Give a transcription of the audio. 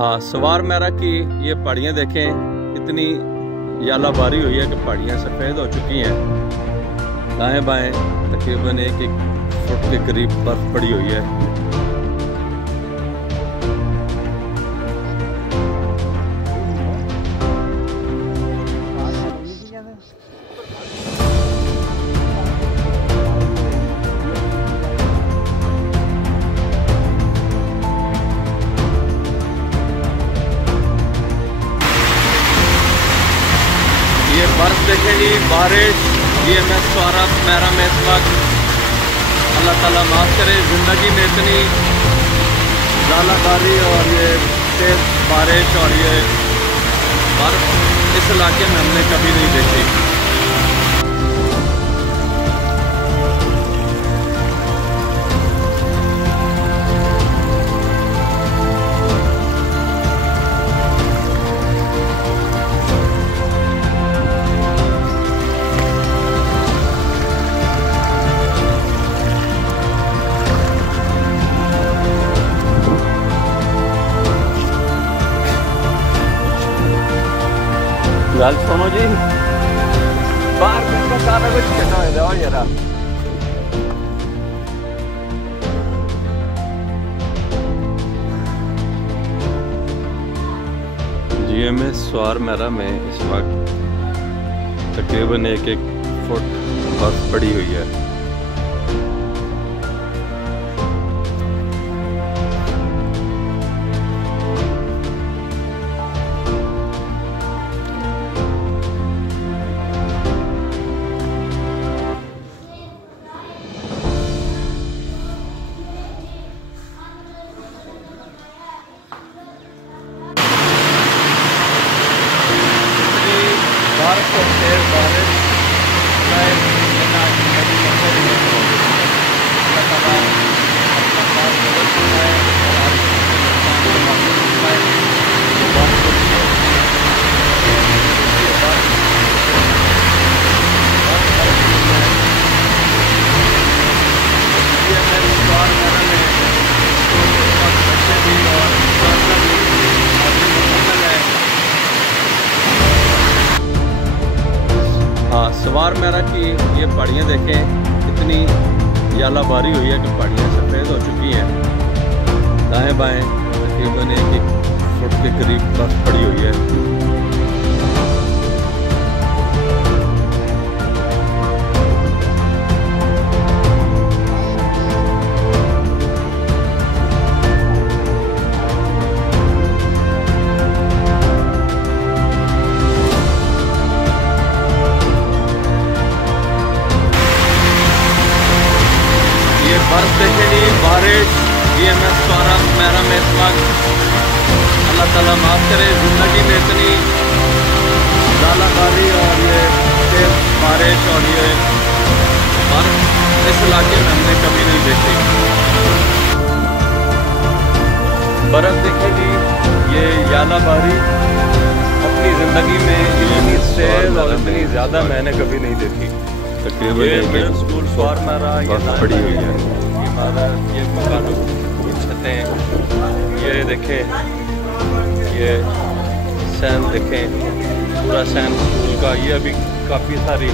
हाँ, सवार मेरा की ये पहाड़ियाँ देखें, इतनी यालाबारी हुई है कि पहाड़ियाँ सफ़ेद हो चुकी हैं। दाएं बाएं तकरीबन 1-1 फुट के करीब बर्फ पड़ी हुई है। ये बर्फ देखेगी, बारिश, ये मैं सारा मेरा में इस वक्त अल्लाह ताला माफ़ करे, ज़िंदगी में इतनी ज़ालाबारी और ये तेज़ बारिश और ये बर्फ इस इलाके में हमने कभी नहीं देखी। गल सुनो जी, बाहर का सारा कुछ कहना हो जाओ जरा। GMS स्वार मेरा में इस वक्त तकरीबन 1-1 फुट बर्फ पड़ी हुई है। बारिश और तेज बारिश सवार मेरा की ये पहाड़ियाँ देखें, इतनी यालाबारी हुई है कि पहाड़ियाँ सफ़ेद हो चुकी हैं। दाएं बाएं तकरीबन 1-1 फुट के करीब बर्फ पड़ी हुई है। बर्फ देखेगी, बारिश, ये मैं सारा मेरा में इस वक्त अल्लाह ताला माफ़ करे, ज़िंदगी में इतनी ज़ालाबारी और ये तेज़ बारिश और ये बर्फ इस इलाके में हमने कभी नहीं देखी। बर्फ़ देखेगी, ये यालाबारी अपनी ज़िंदगी में इतनी तेज़ और इतनी ज़्यादा मैंने कभी नहीं देखी। तकरीबन मिडिल स्कूल स्वार मेरा ये पड़ी हुई है। ये मकानों की छतें, ये देखें, ये सैन देखें, पूरा सैन स्कूल का, ये अभी काफ़ी सारी